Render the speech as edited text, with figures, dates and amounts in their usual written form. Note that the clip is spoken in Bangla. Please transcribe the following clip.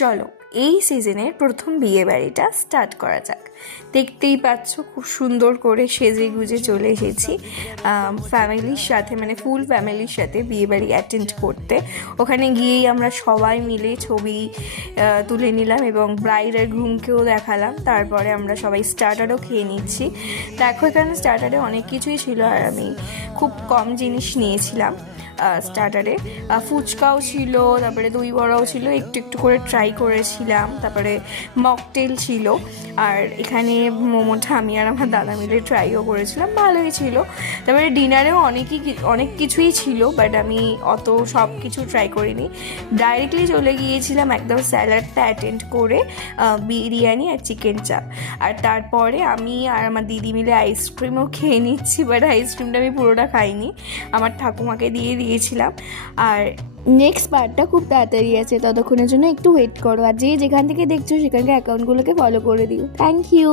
চলো এই সিজনের প্রথম বিয়ে বাড়িটা স্টার্ট করা যাক। দেখতেই পাচ্ছ খুব সুন্দর করে সেজে গুজে চলে এসেছি ফ্যামিলির সাথে, মানে ফুল ফ্যামিলির সাথে বিয়ে বাড়ি অ্যাটেন্ড করতে। ওখানে গিয়েই আমরা সবাই মিলে ছবি তুলে নিলাম এবং ব্রাইড আর গ্রুমকেও দেখালাম। তারপরে আমরা সবাই স্টার্টারও খেয়ে নিচ্ছি। দেখো এখানে স্টার্টারে অনেক কিছুই ছিল আর আমি খুব কম জিনিস নিয়েছিলাম। স্টার্টারে ফুচকাও ছিল, তারপরে দই বড়াও ছিল, একটু একটু করে ট্রাই করেছিলাম। তারপরে মকটেল ছিল, আর এখানে মোমোটা আমি আর আমার দাদা মিলে ট্রাইও করেছিলাম, ভালোই ছিল। তারপরে ডিনারেও অনেক কিছুই ছিল, বাট আমি অত সব কিছু ট্রাই করিনি। ডাইরেক্টলি চলে গিয়েছিলাম একদম স্যালাডটা অ্যাটেন্ড করে, বিরিয়ানি আর চিকেন চাপ। আর তারপরে আমি আর আমার দিদি মিলে আইসক্রিমও খেয়ে নিচ্ছি, বাট আইসক্রিমটা আমি পুরোটা খাইনি, আমার ঠাকুমাকে দিয়ে দিয়েছিলাম। আর নেক্সট পার্টটা খুব তাড়াতাড়ি আছে, ততক্ষণের জন্য একটু ওয়েট করো। আর যেখান থেকে দেখছো সেখানকার অ্যাকাউন্টগুলোকে ফলো করে দিও। Thank you.